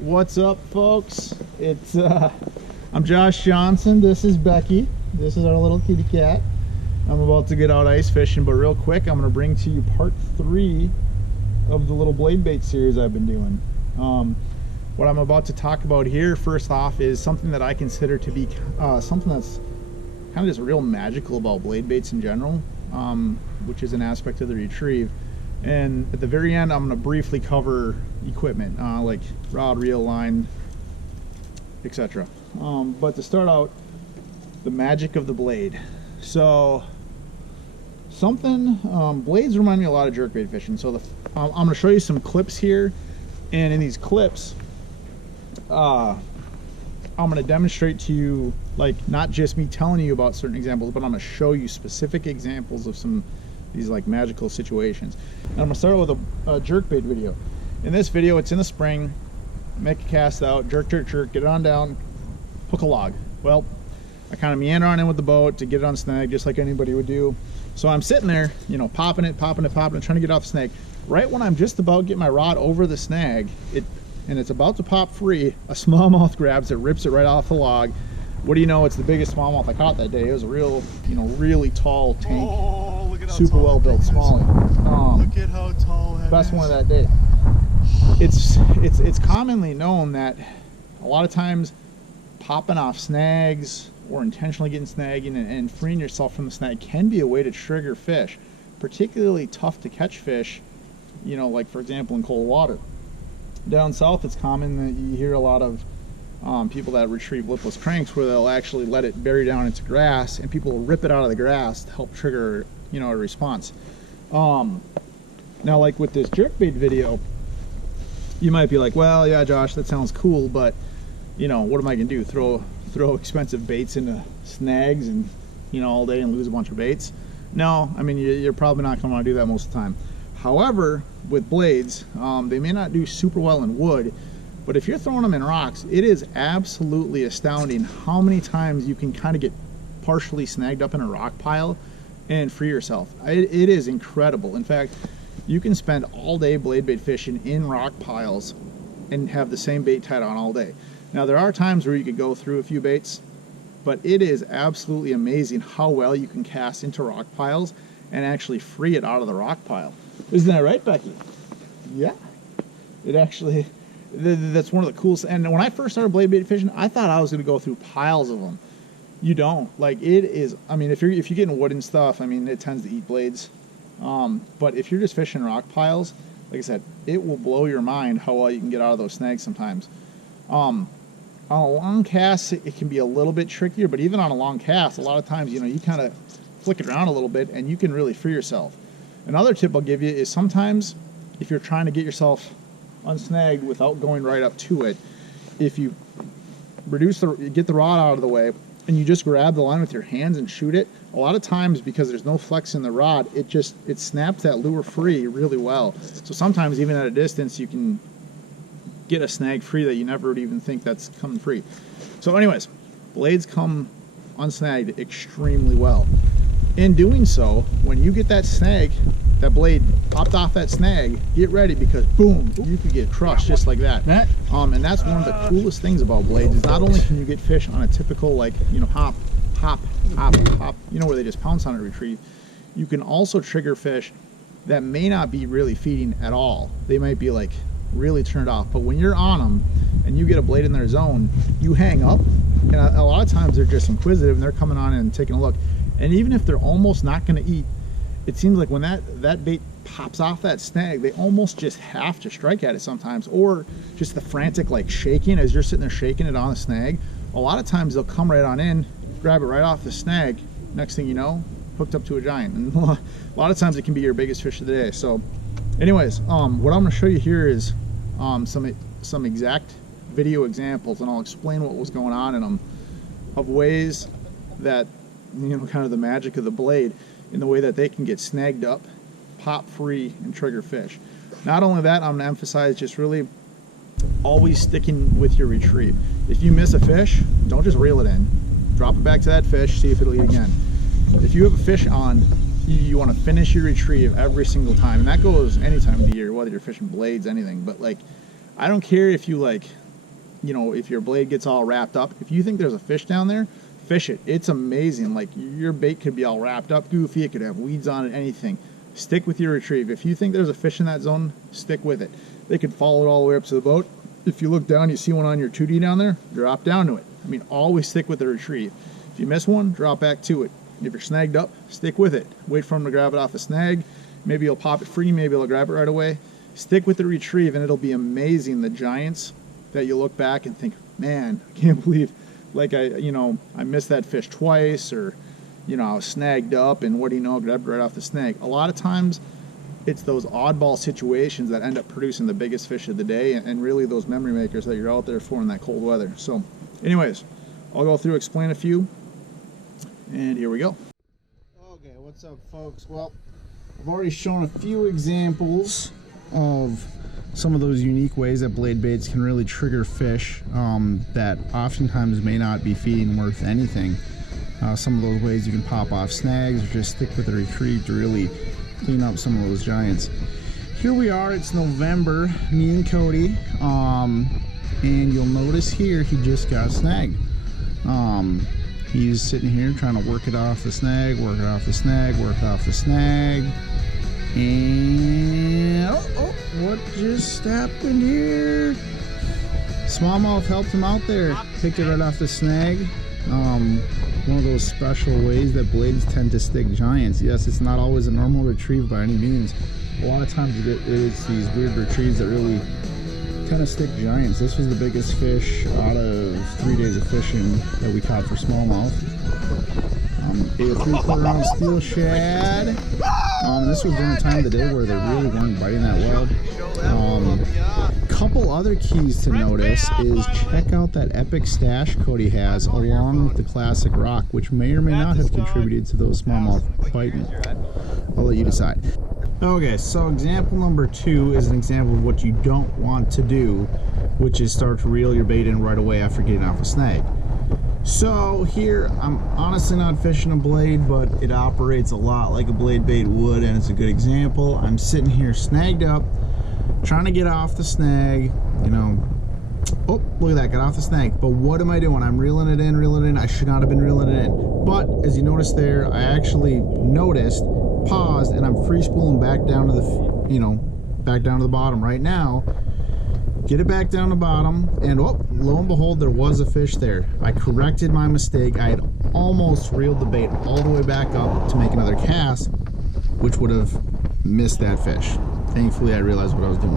What's up, folks? I'm Josh Johnson. This is Becky. This is our little kitty cat. I'm about to get out ice fishing, but real quick, I'm going to bring to you part 3 of the little blade bait series I've been doing. What I'm about to talk about here, first off, is something that I consider to be something that's kind of just real magical about blade baits in general, which is an aspect of the retrieve. And at the very end, I'm going to briefly cover equipment, like rod, reel, line, etc. But to start out, the magic of the blade. So blades remind me a lot of jerkbait fishing. So I'm going to show you some clips here, and in these clips, I'm going to demonstrate to you, like, not just me telling you about certain examples, but I'm going to show you specific examples of some these like magical situations. And I'm gonna start with a jerkbait video. In this video, it's in the spring, make a cast out, jerk, get it on down, hook a log. Well, I kind of meander on in with the boat to get it on snag, just like anybody would do. So I'm sitting there, you know, popping it, trying to get off the snag. Right when I'm just about getting my rod over the snag, and it's about to pop free, a smallmouth grabs it, rips it right off the log. What do you know? It's the biggest smallmouth I caught that day. It was a real, you know, really tall tank, super well built smallie. Look at how tall that best is. one of that day. It's commonly known that a lot of times popping off snags or intentionally getting snagging and freeing yourself from the snag can be a way to trigger fish, particularly tough to catch fish, you know, like for example in cold water. Down south, it's common that you hear a lot of people that retrieve lipless cranks where they'll actually let it bury down into grass, and people will rip it out of the grass to help trigger, you know, a response. Now, like with this jerkbait video, you might be like, well, yeah, Josh, that sounds cool, but you know, what am I gonna do? Throw expensive baits into snags and, you know, all day and lose a bunch of baits? No, I mean, you're probably not gonna want to do that most of the time. However, with blades, they may not do super well in wood, but if you're throwing them in rocks, it is absolutely astounding how many times you can kind of get partially snagged up in a rock pile and free yourself. It is incredible. In fact, you can spend all day blade bait fishing in rock piles and have the same bait tied on all day. Now, there are times where you could go through a few baits, but it is absolutely amazing how well you can cast into rock piles and actually free it out of the rock pile. Isn't that right, Becky? Yeah. It actually... That's one of the coolest. And when I first started blade bait fishing, I thought I was going to go through piles of them. You don't. Like, it is, I mean, if you're getting wood and stuff, I mean, it tends to eat blades. But if you're just fishing rock piles, like I said, it will blow your mind how well you can get out of those snags sometimes. On a long cast, it can be a little bit trickier, but even on a long cast, a lot of times, you know, you kind of flick it around a little bit and you can really free yourself. Another tip I'll give you is sometimes if you're trying to get yourself unsnagged without going right up to it, if you get the rod out of the way and you just grab the line with your hands and shoot it, a lot of times, because there's no flex in the rod, it snaps that lure free really well. So sometimes even at a distance you can get a snag free that you never would even think that's coming free. So anyways, blades come unsnagged extremely well. In doing so, when you get that snag, that blade popped off that snag, get ready, because boom, you could get crushed just like that. And that's one of the coolest things about blades, is not only can you get fish on a typical, like, you know, hop, you know, where they just pounce on a retrieve, you can also trigger fish that may not be really feeding at all. They might be like really turned off, but when you're on them and you get a blade in their zone, you hang up, and a lot of times they're just inquisitive and they're coming on and taking a look. And even if they're almost not going to eat, it seems like when that bait pops off that snag, they almost just have to strike at it sometimes, or just the frantic like shaking as you're sitting there shaking it on the snag. A lot of times they'll come right on in, grab it right off the snag. Next thing you know, hooked up to a giant. And a lot of times it can be your biggest fish of the day. So anyways, what I'm going to show you here is some exact video examples, and I'll explain what was going on in them, of ways that, you know, kind of the magic of the blade in the way that they can get snagged up, pop free, and trigger fish. Not only that, I'm going to emphasize just really always sticking with your retrieve. If you miss a fish, don't just reel it in. Drop it back to that fish, see if it'll eat again. If you have a fish on, you want to finish your retrieve every single time, and that goes any time of the year, whether you're fishing blades, anything. But like, I don't care if you like you know, if your blade gets all wrapped up, if you think there's a fish down there, fish it. It's amazing. Like, your bait could be all wrapped up goofy, it could have weeds on it, anything. Stick with your retrieve. If you think there's a fish in that zone, stick with it. They could follow it all the way up to the boat. If you look down, you see one on your 2D down there, drop down to it. I mean, always stick with the retrieve. If you miss one, drop back to it. If you're snagged up, stick with it. Wait for them to grab it off the snag. Maybe you'll pop it free, maybe you'll grab it right away. Stick with the retrieve, and it'll be amazing, the giants that you look back and think, man, I can't believe, like, I missed that fish twice, or, you know, I was snagged up, and what do you know, I grabbed it right off the snag. A lot of times, it's those oddball situations that end up producing the biggest fish of the day, and really those memory makers that you're out there for in that cold weather. So, anyways, I'll go through, explain a few, and here we go. Okay, what's up, folks? Well, I've already shown a few examples of some of those unique ways that blade baits can really trigger fish that oftentimes may not be feeding worth anything. Some of those ways you can pop off snags or just stick with the retrieve to really clean up some of those giants. Here we are, it's November, me and Cody, and you'll notice here he just got snagged. He's sitting here trying to work it off the snag, work it off the snag, work it off the snag. And oh, what just happened here? Smallmouth helped him out there, picked it right off the snag. One of those special ways that blades tend to stick giants. Yes, it's not always a normal retrieve by any means. A lot of times it's these weird retrieves that really kind of stick giants. This was the biggest fish out of 3 days of fishing that we caught for smallmouth. A 3/4 ounce steel shad. This was during the time of the day where they really weren't biting that well. Couple other keys to notice is check out that epic stash Cody has along with the classic rock, which may or may not have contributed to those smallmouth biting. I'll let you decide. Okay, so example number 2 is an example of what you don't want to do, which is start to reel your bait in right away after getting off a snag. So here, I'm honestly not fishing a blade, but it operates a lot like a blade bait would, and it's a good example. I'm sitting here snagged up, trying to get off the snag, you know. Oh, look at that, got off the snag. But what am I doing? I'm reeling it in. I should not have been reeling it in. But as you notice there, I actually noticed, paused, and I'm free spooling back down to the, back down to the bottom right now. Get it back down the bottom, and oh, lo and behold, there was a fish there. I corrected my mistake. I had almost reeled the bait all the way back up to make another cast, which would have missed that fish. Thankfully, I realized what I was doing.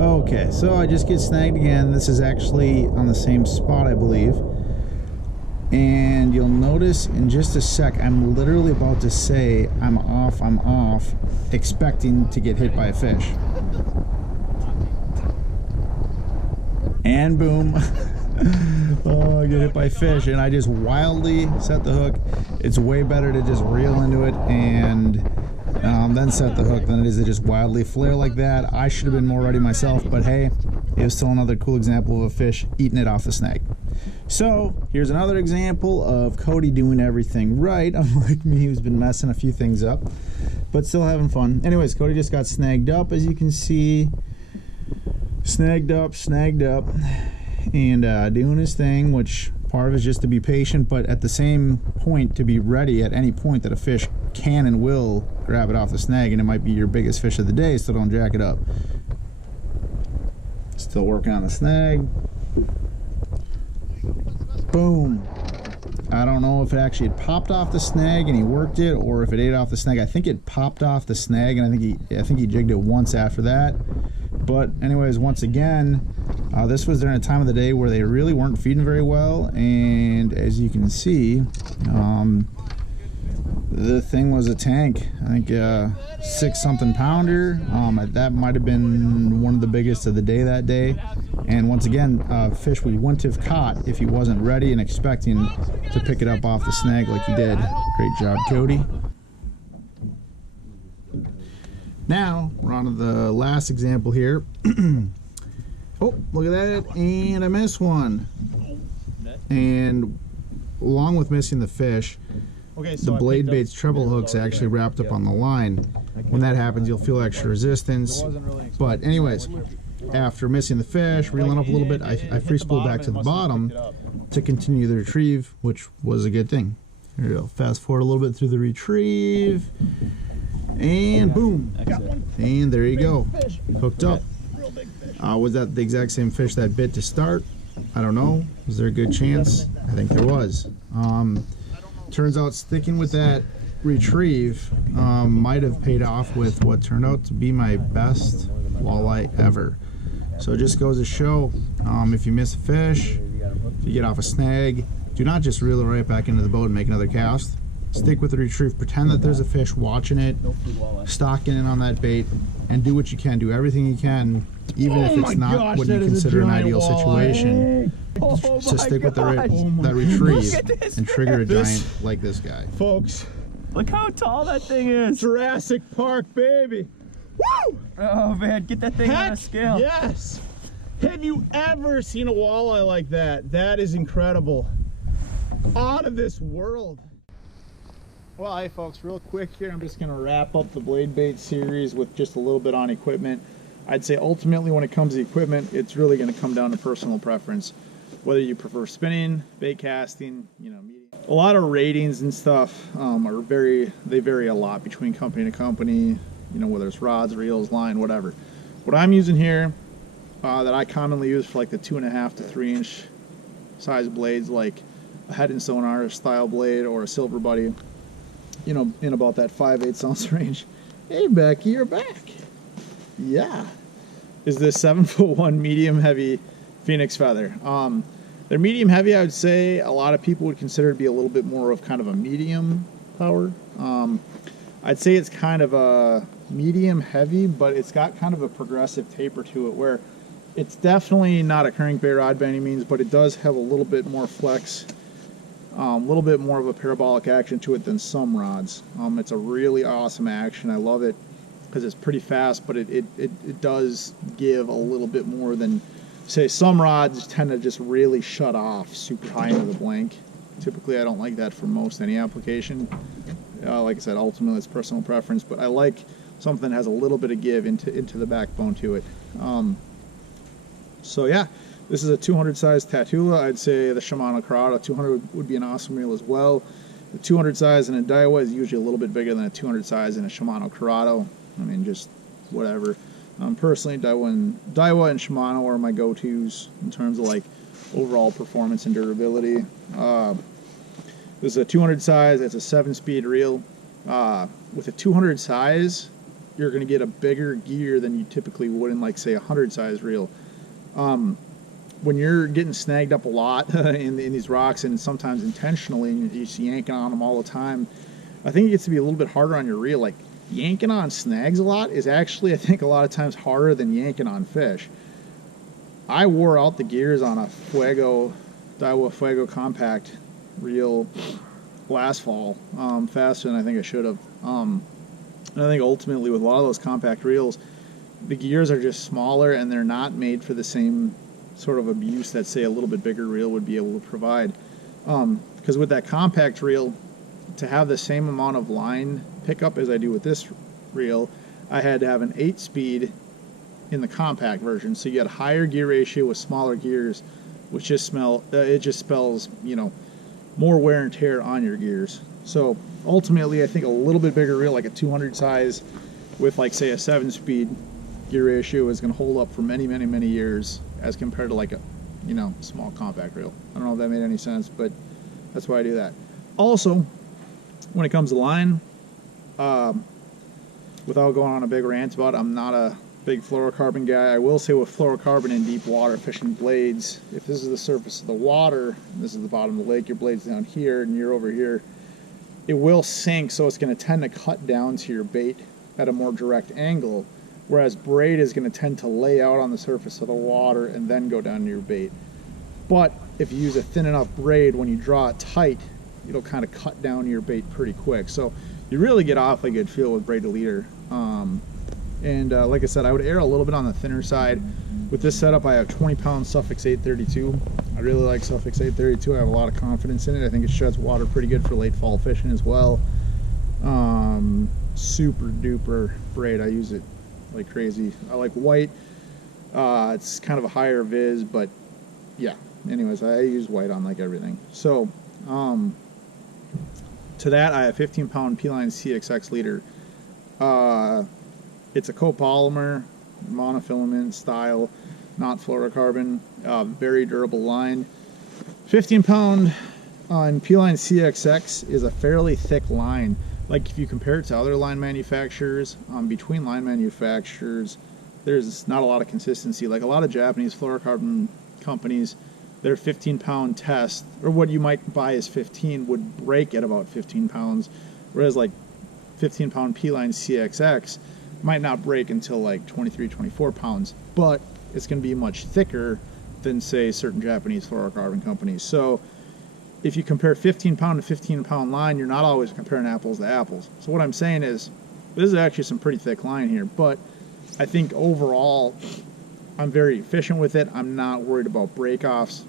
Okay, so I just get snagged again. This is actually on the same spot, I believe. And you'll notice in just a sec, I'm literally about to say, I'm off, expecting to get hit by a fish. And boom. Oh, I get hit by fish, and I just wildly set the hook. It's way better to just reel into it and then set the hook than it is to just wildly flare like that. I should have been more ready myself, but hey, it was still another cool example of a fish eating it off the snag. So here's another example of Cody doing everything right, unlike me who's been messing a few things up, but still having fun. Anyways, Cody just got snagged up, as you can see. Snagged up, and doing his thing, which part of it is just to be patient, but at the same point to be ready at any point that a fish can and will grab it off the snag, and it might be your biggest fish of the day, so don't jack it up. Still working on the snag. Boom. I don't know if it actually had popped off the snag and he worked it, or if it ate off the snag. I think it popped off the snag, and I think he jigged it once after that. But anyways, once again, this was during a time of the day where they really weren't feeding very well, and as you can see, the thing was a tank. I think 6-something pounder. That might have been one of the biggest of the day that day. And once again, fish we wouldn't have caught if he wasn't ready and expecting to pick it up off the snag like he did. Great job, Cody. Now, we're on to the last example here. Oh, look at that, and I missed one. And along with missing the fish, the blade bait's treble hook's actually wrapped up on the line. When that happens, you'll feel extra resistance. But anyways, after missing the fish, reeling up a little bit, I free spooled back to the bottom to continue the retrieve, which was a good thing. Here we go. Fast forward a little bit through the retrieve, and boom, and there you go, hooked up. Was that the exact same fish that bit to start? I don't know. Was there a good chance? I think there was. Turns out sticking with that retrieve might have paid off with what turned out to be my best walleye ever. So it just goes to show, if you miss a fish, if you get off a snag, do not just reel it right back into the boat and make another cast. Stick with the retrieve, pretend that there's a fish watching it, stocking in on that bait, and do what you can. Do everything you can, even if it's not what you consider an ideal situation. So stick with that retrieve and trigger a giant like this guy. Folks, look how tall that thing is. Jurassic Park, baby. Woo! Oh man, get that thing on a scale. Yes. Have you ever seen a walleye like that? That is incredible. Out of this world. Well, hey folks, real quick here, I'm just gonna wrap up the blade bait series with just a little bit on equipment. I'd say ultimately when it comes to equipment, it's really gonna come down to personal preference. Whether you prefer spinning, bait casting, medium. A lot of ratings and stuff they vary a lot between company to company, whether it's rods, reels, line, whatever. What I'm using here, that I commonly use for like the 2.5 to 3 inch size blades, like a head and sonar style blade or a silver buddy, in about that 5/8 ounce range. Hey Becky, you're back. Yeah. Is this 7'1" medium heavy Phoenix feather. They're medium heavy. I would say a lot of people would consider it to be a little bit more of kind of a medium power. I'd say it's kind of a medium heavy, but it's got kind of a progressive taper to it where it's definitely not a crankbait rod by any means, but it does have a little bit more flex, a little bit more of a parabolic action to it than some rods. It's a really awesome action. I love it because it's pretty fast, but it does give a little bit more than, say, some rods tend to just really shut off super high into the blank. Typically, I don't like that for most any application. Like I said, ultimately it's personal preference, but I like something that has a little bit of give into the backbone to it. So yeah, this is a 200 size Tatula. I'd say the Shimano Corrado 200 would be an awesome reel as well. The 200 size in a Daiwa is usually a little bit bigger than a 200 size in a Shimano Corrado. I mean, just whatever. Personally, Daiwa and Shimano are my go-tos in terms of like overall performance and durability. This is a 200 size. It's a 7-speed reel. With a 200 size, you're going to get a bigger gear than you typically would in, like, say, a 100 size reel. When you're getting snagged up a lot in these rocks, and sometimes intentionally, and you're just yanking on them all the time, I think it gets to be a little bit harder on your reel. Like, yanking on snags a lot is actually, I think, a lot of times harder than yanking on fish. I wore out the gears on a Daiwa Fuego compact reel last fall faster than I think I should have. And I think ultimately with a lot of those compact reels, the gears are just smaller and they're not made for the same sort of abuse that, say, a little bit bigger reel would be able to provide. Because with that compact reel, to have the same amount of line pickup as I do with this reel, I had to have an 8-speed in the compact version. So you get a higher gear ratio with smaller gears, which just spells, more wear and tear on your gears. So ultimately, I think a little bit bigger reel, like a 200 size with, like, say, a 7-speed gear ratio is going to hold up for many, many, many years as compared to like a, small compact reel. I don't know if that made any sense, but that's why I do that. Also, when it comes to line, without going on a big rant about it, I'm not a big fluorocarbon guy. I will say with fluorocarbon in deep water fishing blades, if this is the surface of the water, and this is the bottom of the lake, your blade's down here and you're over here, it will sink, so it's going to tend to cut down to your bait at a more direct angle, whereas braid is going to tend to lay out on the surface of the water and then go down to your bait. But if you use a thin enough braid, when you draw it tight, it'll kind of cut down your bait pretty quick. So you really get awfully good feel with braid to leader. Like I said, I would err a little bit on the thinner side. With this setup, I have 20-pound Suffix 832. I really like Suffix 832. I have a lot of confidence in it. I think it sheds water pretty good for late fall fishing as well. Super duper braid. I use it like crazy. I like white. It's kind of a higher vis, but yeah. Anyways, I use white on like everything. So, to that, I have 15-pound P-Line CXX leader. It's a copolymer, monofilament style, not fluorocarbon, very durable line. 15-pound on P-Line CXX is a fairly thick line. Like if you compare it to other line manufacturers, between line manufacturers, there's not a lot of consistency. Like a lot of Japanese fluorocarbon companies, their 15-pound test, or what you might buy as 15, would break at about 15 pounds, whereas like 15-pound P-Line CXX might not break until like 23, 24 pounds, but it's going to be much thicker than, say, certain Japanese fluorocarbon companies. So if you compare 15-pound to 15-pound line, you're not always comparing apples to apples. So what I'm saying is, this is actually some pretty thick line here, but I think overall, I'm very efficient with it. I'm not worried about break-offs.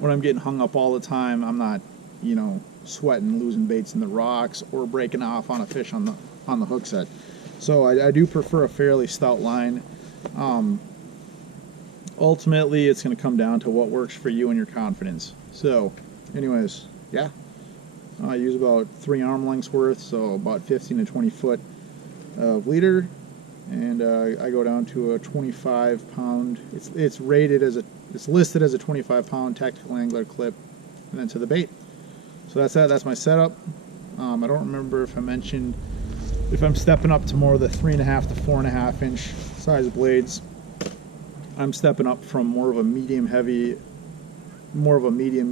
When I'm getting hung up all the time, I'm not, you know, sweating, losing baits in the rocks, or breaking off on a fish on the hook set. So I do prefer a fairly stout line. Ultimately, it's going to come down to what works for you and your confidence. So, anyways, yeah. I use about 3 arm lengths worth, so about 15 to 20 foot of leader. And I go down to a 25-pound. It's rated as it's listed as a 25-pound tactical angler clip, and then to the bait. So that's that. That's my setup. I don't remember if I mentioned if I'm stepping up to more of the 3.5 to 4.5 inch size blades. I'm stepping up from more of a medium heavy to more of a medium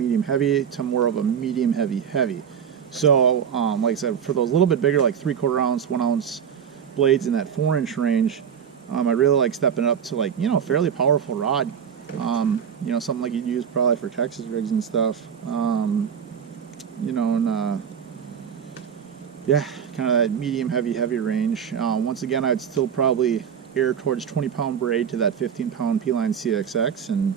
heavy. So like I said, for those little bit bigger, like 3/4 ounce, 1 ounce blades in that 4-inch range, I really like stepping up to, like, you know, fairly powerful rod. You know, something like you'd use probably for Texas rigs and stuff. You know, and yeah, kind of that medium heavy range. Once again, I'd still probably err towards 20-pound braid to that 15-pound P-Line CXX, and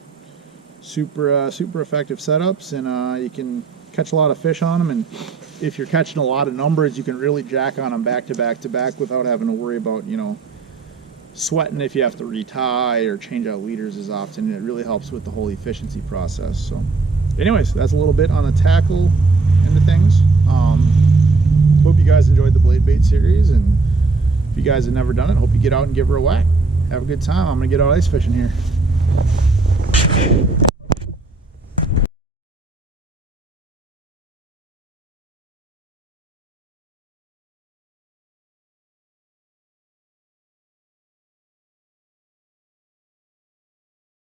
super effective setups, and you can catch a lot of fish on them. And if you're catching a lot of numbers, you can really jack on them back to back without having to worry about, you know, sweating if you have to retie or change out leaders as often. It really helps with the whole efficiency process. So anyways, that's a little bit on the tackle end of things. Hope you guys enjoyed the blade bait series, and if you guys have never done it, hope you get out and give her a whack. Have a good time. I'm gonna get out ice fishing here.